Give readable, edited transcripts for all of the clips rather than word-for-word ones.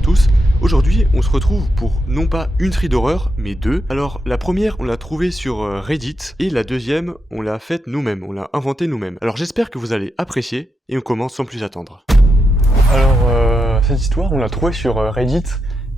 à tous. Aujourd'hui, on se retrouve pour non pas une série d'horreur, mais deux. Alors, la première, on l'a trouvée sur Reddit, et la deuxième, on l'a faite nous-mêmes, on l'a inventée nous-mêmes. Alors, j'espère que vous allez apprécier, et on commence sans plus attendre. Alors, cette histoire, on l'a trouvée sur Reddit,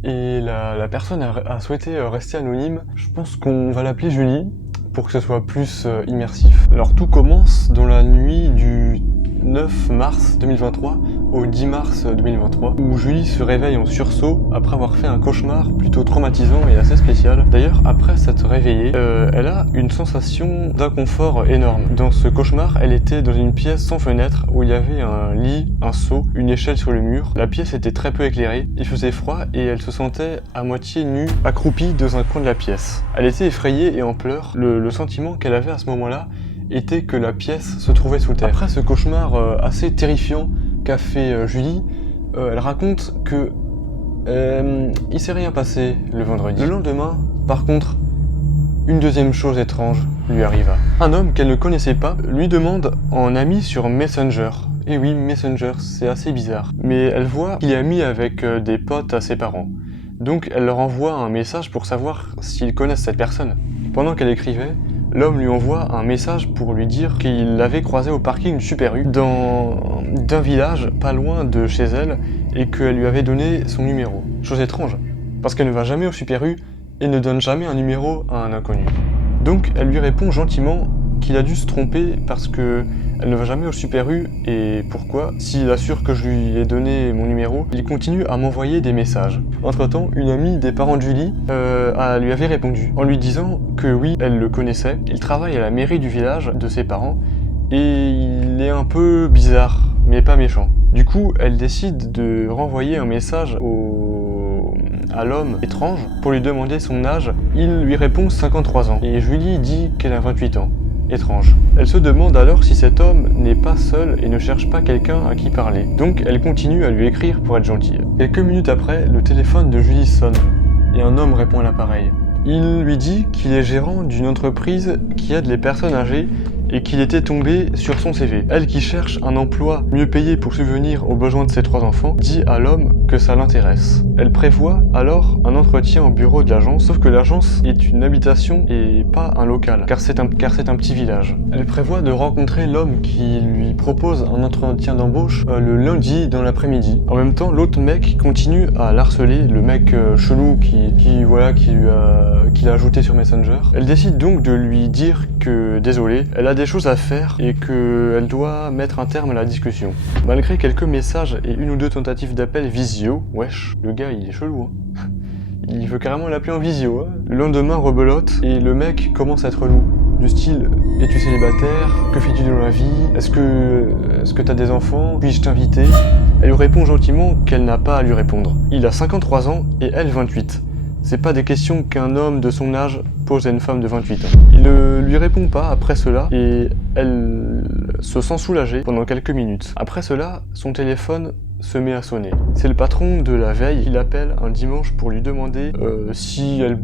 et la personne a souhaité rester anonyme. Je pense qu'on va l'appeler Julie, pour que ce soit plus immersif. Alors, tout commence dans la nuit du 9 mars 2023 au 10 mars 2023, où Julie se réveille en sursaut après avoir fait un cauchemar plutôt traumatisant et assez spécial. D'ailleurs, après s'être réveillée, elle a une sensation d'inconfort énorme. Dans ce cauchemar, elle était dans une pièce sans fenêtre où il y avait un lit, un seau, une échelle sur le mur. La pièce était très peu éclairée, il faisait froid et elle se sentait à moitié nue, accroupie dans un coin de la pièce. Elle était effrayée et en pleurs. Le sentiment qu'elle avait à ce moment-là était que la pièce se trouvait sous terre. Après ce cauchemar assez terrifiant qu'a fait Julie, elle raconte que il s'est rien passé le vendredi. Le lendemain, par contre, une deuxième chose étrange lui arriva. Un homme qu'elle ne connaissait pas lui demande en ami sur Messenger. Et oui, Messenger, c'est assez bizarre. Mais elle voit qu'il est ami avec des potes à ses parents. Donc elle leur envoie un message pour savoir s'ils connaissent cette personne. Pendant qu'elle écrivait, l'homme lui envoie un message pour lui dire qu'il l'avait croisé au parking du Super U d'un village pas loin de chez elle et qu'elle lui avait donné son numéro. Chose étrange, parce qu'elle ne va jamais au Super U et ne donne jamais un numéro à un inconnu. Donc elle lui répond gentiment qu'il a dû se tromper parce que elle ne va jamais au Super U et pourquoi, s'il assure que je lui ai donné mon numéro, il continue à m'envoyer des messages. Entre-temps, une amie des parents de Julie lui avait répondu en lui disant que oui, elle le connaissait, il travaille à la mairie du village de ses parents et il est un peu bizarre, mais pas méchant. Du coup, elle décide de renvoyer un message à l'homme étrange pour lui demander son âge. Il lui répond 53 ans et Julie dit qu'elle a 28 ans. Étrange. Elle se demande alors si cet homme n'est pas seul et ne cherche pas quelqu'un à qui parler. Donc elle continue à lui écrire pour être gentille. Quelques minutes après, le téléphone de Julie sonne et un homme répond à l'appareil. Il lui dit qu'il est gérant d'une entreprise qui aide les personnes âgées et qu'il était tombé sur son CV. Elle, qui cherche un emploi mieux payé pour subvenir aux besoins de ses 3 enfants, dit à l'homme que ça l'intéresse. Elle prévoit alors un entretien au bureau de l'agence, sauf que l'agence est une habitation et pas un local, car c'est un petit village. Elle prévoit de rencontrer l'homme qui lui propose un entretien d'embauche le lundi dans l'après-midi. En même temps, l'autre mec continue à l'harceler, le mec chelou qui l'a ajouté sur Messenger. Elle décide donc de lui dire que désolée, elle a des choses à faire et qu'elle doit mettre un terme à la discussion. Malgré quelques messages et une ou deux tentatives d'appel visio, wesh, le gars il est chelou hein. Il veut carrément l'appeler en visio hein. Le lendemain rebelote et le mec commence à être loup. Du style, es-tu célibataire? Que fais-tu dans la vie? Est-ce que t'as des enfants? Puis-je t'inviter? Elle lui répond gentiment qu'elle n'a pas à lui répondre. Il a 53 ans et elle 28. C'est pas des questions qu'un homme de son âge pose à une femme de 28 ans. Il ne lui répond pas après cela et elle se sent soulagée pendant quelques minutes. Après cela, son téléphone se met à sonner. C'est le patron de la veille, il appelle un dimanche pour lui demander si elle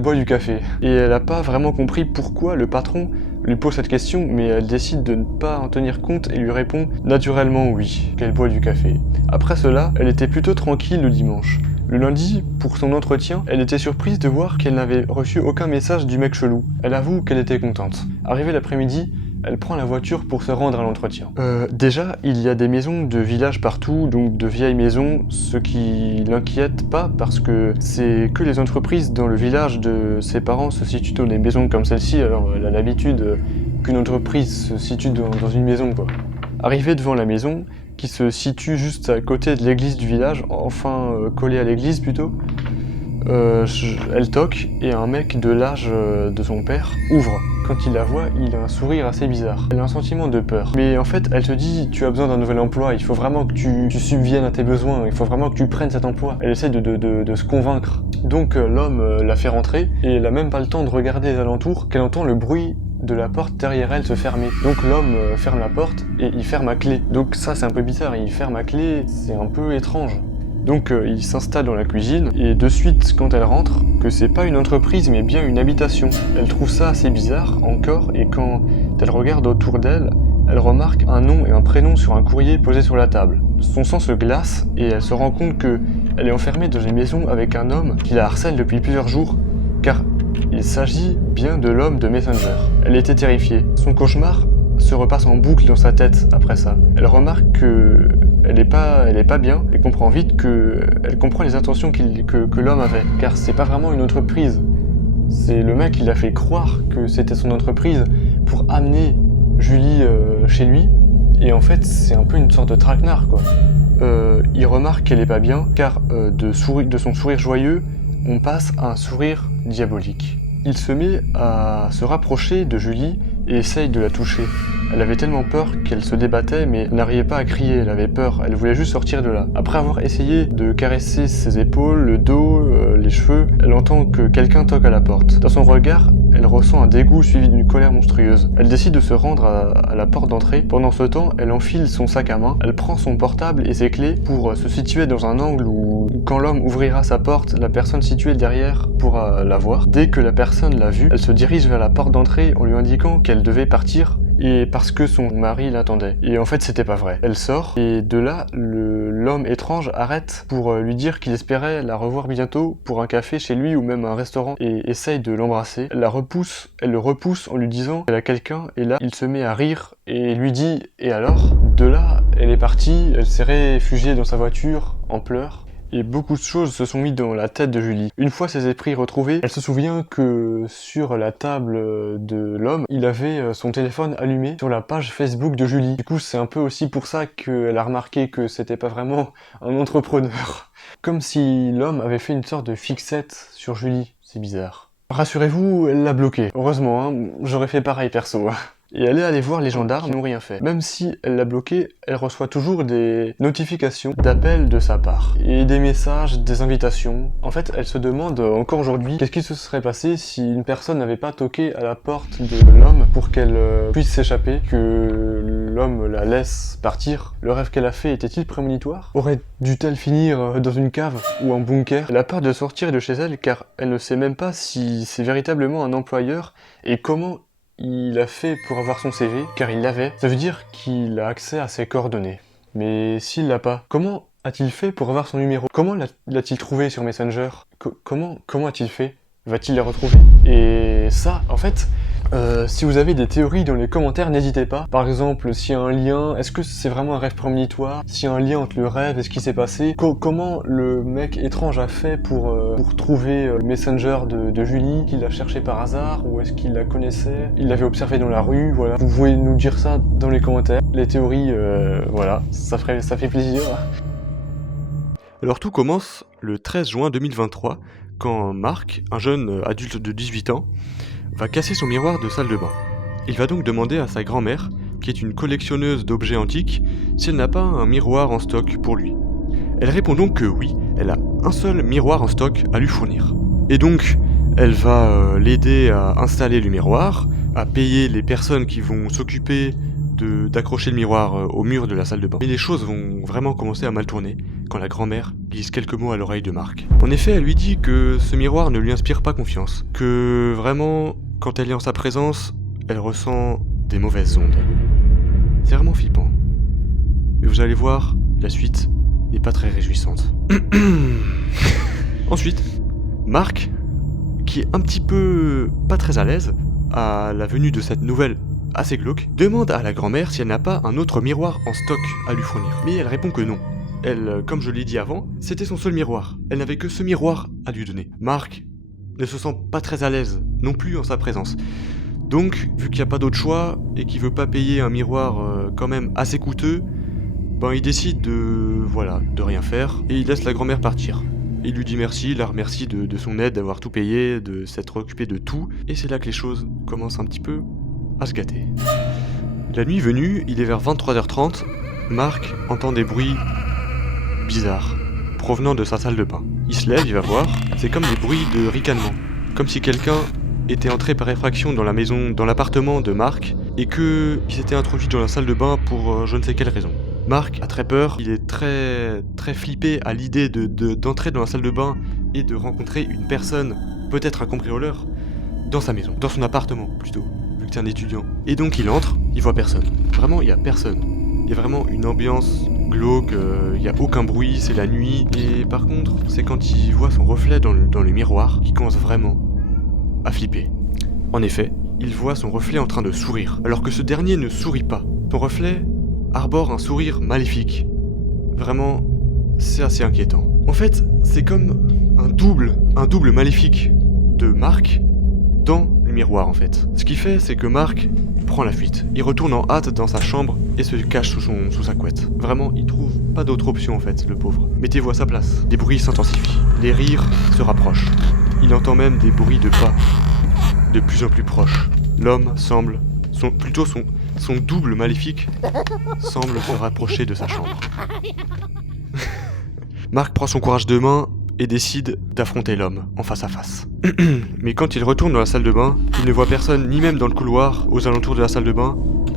boit du café. Et elle n'a pas vraiment compris pourquoi le patron lui pose cette question, mais elle décide de ne pas en tenir compte et lui répond naturellement oui, qu'elle boit du café. Après cela, elle était plutôt tranquille le dimanche. Le lundi, pour son entretien, elle était surprise de voir qu'elle n'avait reçu aucun message du mec chelou. Elle avoue qu'elle était contente. Arrivée l'après-midi, elle prend la voiture pour se rendre à l'entretien. Déjà, il y a des maisons de village partout, donc de vieilles maisons, ce qui l'inquiète pas parce que c'est que les entreprises dans le village de ses parents se situent dans des maisons comme celle-ci, alors elle a l'habitude qu'une entreprise se situe dans une maison quoi. Arrivée devant la maison, qui se situe juste à côté de l'église du village, enfin collée à l'église plutôt, elle toque et un mec de l'âge de son père ouvre. Quand il la voit, il a un sourire assez bizarre. Elle a un sentiment de peur. Mais en fait, elle te dit, tu as besoin d'un nouvel emploi, il faut vraiment que tu subviennes à tes besoins, il faut vraiment que tu prennes cet emploi. Elle essaie de se convaincre. Donc l'homme la fait rentrer et elle a même pas le temps de regarder les alentours qu'elle entend le bruit de la porte derrière elle se fermer. Donc l'homme ferme la porte et il ferme à clé. Donc ça c'est un peu bizarre, il ferme à clé, c'est un peu étrange. Donc il s'installe dans la cuisine et de suite quand elle rentre, que c'est pas une entreprise mais bien une habitation. Elle trouve ça assez bizarre encore et quand elle regarde autour d'elle, elle remarque un nom et un prénom sur un courrier posé sur la table. Son sang se glace et elle se rend compte qu'elle est enfermée dans une maison avec un homme qui la harcèle depuis plusieurs jours, car il s'agit bien de l'homme de Messenger. Elle était terrifiée. Son cauchemar se repasse en boucle dans sa tête après ça. Elle remarque que elle est pas bien et comprend vite elle comprend les intentions que l'homme avait, car c'est pas vraiment une entreprise. C'est le mec qui l'a fait croire que c'était son entreprise pour amener Julie chez lui, et en fait c'est un peu une sorte de traquenard quoi. Il remarque qu'elle est pas bien, car de son sourire joyeux, on passe à un sourire diabolique. Il se met à se rapprocher de Julie et essaye de la toucher. Elle avait tellement peur qu'elle se débattait, mais elle n'arrivait pas à crier, elle avait peur, elle voulait juste sortir de là. Après avoir essayé de caresser ses épaules, le dos, les cheveux, elle entend que quelqu'un toque à la porte. Dans son regard, elle ressent un dégoût suivi d'une colère monstrueuse. Elle décide de se rendre à la porte d'entrée. Pendant ce temps, elle enfile son sac à main, elle prend son portable et ses clés pour se situer dans un angle où quand l'homme ouvrira sa porte, la personne située derrière pourra la voir. Dès que la personne l'a vue, elle se dirige vers la porte d'entrée en lui indiquant qu'elle devait partir, et parce que son mari l'attendait. Et en fait, c'était pas vrai. Elle sort, et de là, l'homme étrange arrête pour lui dire qu'il espérait la revoir bientôt pour un café chez lui ou même un restaurant, et essaye de l'embrasser. Elle le repousse en lui disant qu'elle a quelqu'un, et là, il se met à rire et lui dit « Et alors ?» De là, elle est partie, elle s'est réfugiée dans sa voiture en pleurs. Et beaucoup de choses se sont mises dans la tête de Julie. Une fois ses esprits retrouvés, elle se souvient que sur la table de l'homme, il avait son téléphone allumé sur la page Facebook de Julie. Du coup, c'est un peu aussi pour ça qu'elle a remarqué que c'était pas vraiment un entrepreneur. Comme si l'homme avait fait une sorte de fixette sur Julie. C'est bizarre. Rassurez-vous, elle l'a bloqué. Heureusement, hein, j'aurais fait pareil perso. Et elle est allée voir les gendarmes, ils n'ont rien fait. Même si elle l'a bloqué, elle reçoit toujours des notifications d'appels de sa part. Et des messages, des invitations. En fait, elle se demande encore aujourd'hui qu'est-ce qui se serait passé si une personne n'avait pas toqué à la porte de l'homme pour qu'elle puisse s'échapper, que l'homme la laisse partir. Le rêve qu'elle a fait était-il prémonitoire? Aurait-dû-elle finir dans une cave ou un bunker? Elle a peur de sortir de chez elle car elle ne sait même pas si c'est véritablement un employeur et comment il a fait pour avoir son CV, car il l'avait. Ça veut dire qu'il a accès à ses coordonnées. Mais s'il l'a pas, comment a-t-il fait pour avoir son numéro? Comment l'a-t-il trouvé sur Messenger? Comment a-t-il fait? Va-t-il les retrouver? Et ça, en fait, si vous avez des théories dans les commentaires, n'hésitez pas. Par exemple, s'il y a un lien, est-ce que c'est vraiment un rêve prémonitoire? S'il y a un lien entre le rêve et ce qui s'est passé, comment le mec étrange a fait pour trouver le Messenger de Julie, qu'il a cherché par hasard, ou est-ce qu'il la connaissait? Il l'avait observé dans la rue, voilà. Vous pouvez nous dire ça dans les commentaires. Les théories, voilà, ça fait plaisir. Alors tout commence le 13 juin 2023, quand Marc, un jeune adulte de 18 ans, va casser son miroir de salle de bain. Il va donc demander à sa grand-mère, qui est une collectionneuse d'objets antiques, si elle n'a pas un miroir en stock pour lui. Elle répond donc que oui, elle a un seul miroir en stock à lui fournir. Et donc, elle va l'aider à installer le miroir, à payer les personnes qui vont s'occuper d'accrocher le miroir au mur de la salle de bain. Mais les choses vont vraiment commencer à mal tourner quand la grand-mère glisse quelques mots à l'oreille de Marc. En effet, elle lui dit que ce miroir ne lui inspire pas confiance, que vraiment, quand elle est en sa présence, elle ressent des mauvaises ondes. C'est vraiment flippant. Mais vous allez voir, la suite n'est pas très réjouissante. Ensuite, Marc, qui est un petit peu pas très à l'aise à la venue de cette nouvelle assez glauque, demande à la grand-mère si elle n'a pas un autre miroir en stock à lui fournir. Mais elle répond que non. Elle, comme je l'ai dit avant, c'était son seul miroir. Elle n'avait que ce miroir à lui donner. Marc ne se sent pas très à l'aise non plus en sa présence. Donc, vu qu'il n'y a pas d'autre choix et qu'il veut pas payer un miroir quand même assez coûteux, ben il décide de rien faire et il laisse la grand-mère partir. Il lui dit merci, il la remercie de son aide, d'avoir tout payé, de s'être occupé de tout, et c'est là que les choses commencent un petit peu à se gâter. La nuit venue, il est vers 23h30, Marc entend des bruits bizarres provenant de sa salle de bain. Il se lève, il va voir, c'est comme des bruits de ricanement, comme si quelqu'un était entré par effraction dans la maison, dans l'appartement de Marc, et qu'il s'était introduit dans la salle de bain pour je ne sais quelle raison. Marc a très peur, il est très flippé à l'idée d'entrer dans la salle de bain et de rencontrer une personne, peut-être un cambrioleur, dans sa maison, dans son appartement plutôt, vu que t'es un étudiant. Et donc il entre, il voit personne. Vraiment, il y a personne. Il y a vraiment une ambiance glauque, il y a aucun bruit, c'est la nuit. Et par contre, c'est quand il voit son reflet dans le miroir qu'il commence vraiment à flipper. En effet, il voit son reflet en train de sourire, alors que ce dernier ne sourit pas. Son reflet arbore un sourire maléfique. Vraiment, c'est assez inquiétant. En fait, c'est comme un double maléfique de Mark dans le miroir en fait. Ce qu'il fait, c'est que Mark prend la fuite. Il retourne en hâte dans sa chambre et se cache sous sa couette. Vraiment, il trouve pas d'autre option en fait, le pauvre. Mettez-vous à sa place. Les bruits s'intensifient. Les rires se rapprochent. Il entend même des bruits de pas de plus en plus proches. L'homme semble, son double maléfique semble se rapprocher de sa chambre. Mark prend son courage de main et décide d'affronter l'homme en face à face. Mais quand il retourne dans la salle de bain, il ne voit personne ni même dans le couloir aux alentours de la salle de bain,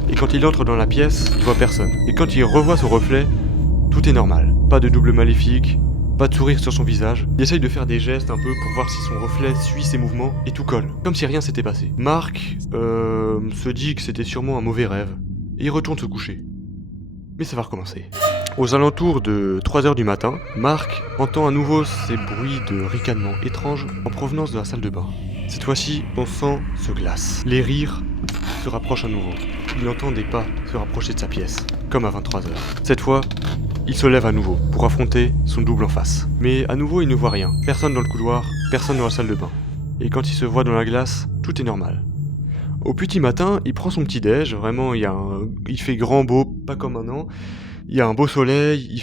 et quand il entre dans la pièce, il voit personne. Et quand il revoit son reflet, tout est normal. Pas de double maléfique, pas de sourire sur son visage. Il essaye de faire des gestes un peu pour voir si son reflet suit ses mouvements, et tout colle, comme si rien s'était passé. Mark se dit que c'était sûrement un mauvais rêve, et il retourne se coucher. Mais ça va recommencer. Aux alentours de 3h du matin, Mark entend à nouveau ces bruits de ricanement étranges en provenance de la salle de bain. Cette fois-ci, son sang se glace. Les rires se rapprochent à nouveau. Il entend des pas se rapprocher de sa pièce, comme à 23h. Cette fois, il se lève à nouveau pour affronter son double en face. Mais à nouveau, il ne voit rien. Personne dans le couloir, personne dans la salle de bain. Et quand il se voit dans la glace, tout est normal. Au petit matin, il prend son petit déj, vraiment il fait grand beau, pas comme maintenant. Il y a un beau soleil, il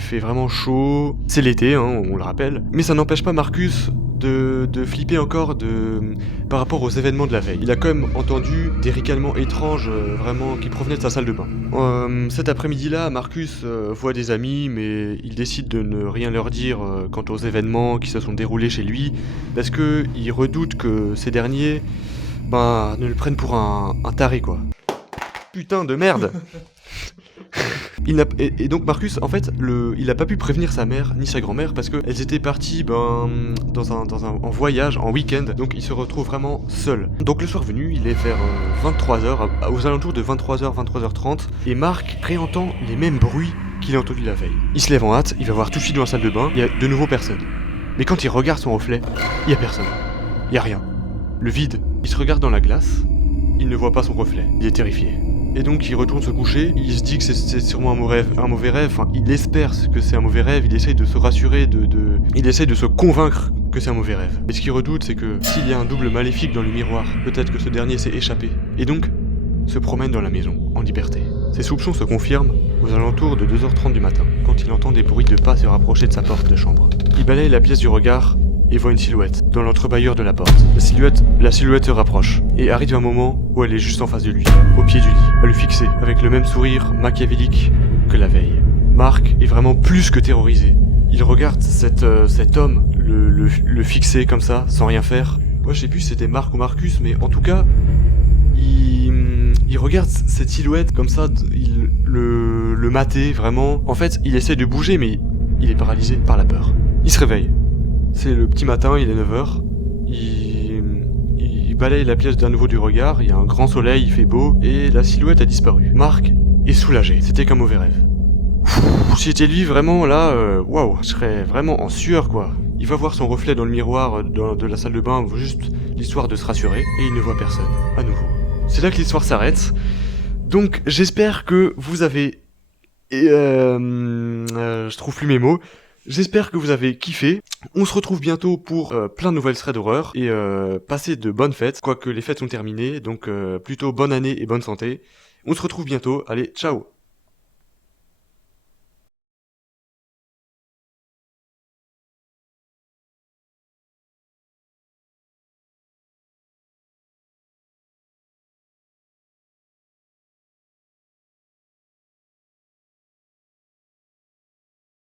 fait vraiment chaud. C'est l'été, hein, on le rappelle. Mais ça n'empêche pas Marcus de flipper encore par rapport aux événements de la veille. Il a quand même entendu des ricanements étranges vraiment qui provenaient de sa salle de bain. Cet après-midi-là, Marcus voit des amis, mais il décide de ne rien leur dire quant aux événements qui se sont déroulés chez lui, parce que il redoute que ces derniers ne le prennent pour un taré, quoi. Putain de merde. Et donc Marcus, en fait, il a pas pu prévenir sa mère ni sa grand-mère parce qu'elles étaient parties en voyage, en week-end, donc il se retrouve vraiment seul. Donc le soir venu, il est vers 23h, aux alentours de 23h, 23h30, et Mark réentend les mêmes bruits qu'il a entendus la veille. Il se lève en hâte, il va voir tout de suite dans la salle de bain, il y a de nouveau personne. Mais quand il regarde son reflet, il y a personne. Il y a rien. Le vide. Il se regarde dans la glace, il ne voit pas son reflet, il est terrifié. Et donc il retourne se coucher, il se dit que c'est sûrement un mauvais rêve, enfin il espère que c'est un mauvais rêve, il essaye de se rassurer, il essaye de se convaincre que c'est un mauvais rêve. Et ce qu'il redoute, c'est que s'il y a un double maléfique dans le miroir, peut-être que ce dernier s'est échappé, et donc se promène dans la maison, en liberté. Ses soupçons se confirment aux alentours de 2h30 du matin, quand il entend des bruits de pas se rapprocher de sa porte de chambre. Il balaye la pièce du regard et voit une silhouette dans l'entrebâilleur de la porte. La silhouette se rapproche et arrive un moment où elle est juste en face de lui, au pied du lit, à le fixer avec le même sourire machiavélique que la veille. Mark est vraiment plus que terrorisé. Il regarde cet homme le fixer comme ça, sans rien faire. Moi je sais plus si c'était Mark ou Marcus, mais en tout cas, il regarde cette silhouette comme ça, il le mater vraiment. En fait, il essaie de bouger, mais il est paralysé par la peur. Il se réveille. C'est le petit matin, il est 9h. Il balaye la pièce d'un nouveau du regard, il y a un grand soleil, il fait beau, et la silhouette a disparu. Mark est soulagé, c'était qu'un mauvais rêve. Si c'était lui, vraiment, là, waouh, je serais vraiment en sueur, quoi. Il va voir son reflet dans le miroir de la salle de bain, juste l'histoire de se rassurer, et il ne voit personne, à nouveau. C'est là que l'histoire s'arrête. Donc, j'espère que vous avez... je trouve plus mes mots. J'espère que vous avez kiffé. On se retrouve bientôt pour plein de nouvelles threads d'horreur et passez de bonnes fêtes, quoique les fêtes sont terminées, donc plutôt bonne année et bonne santé. On se retrouve bientôt, allez, ciao!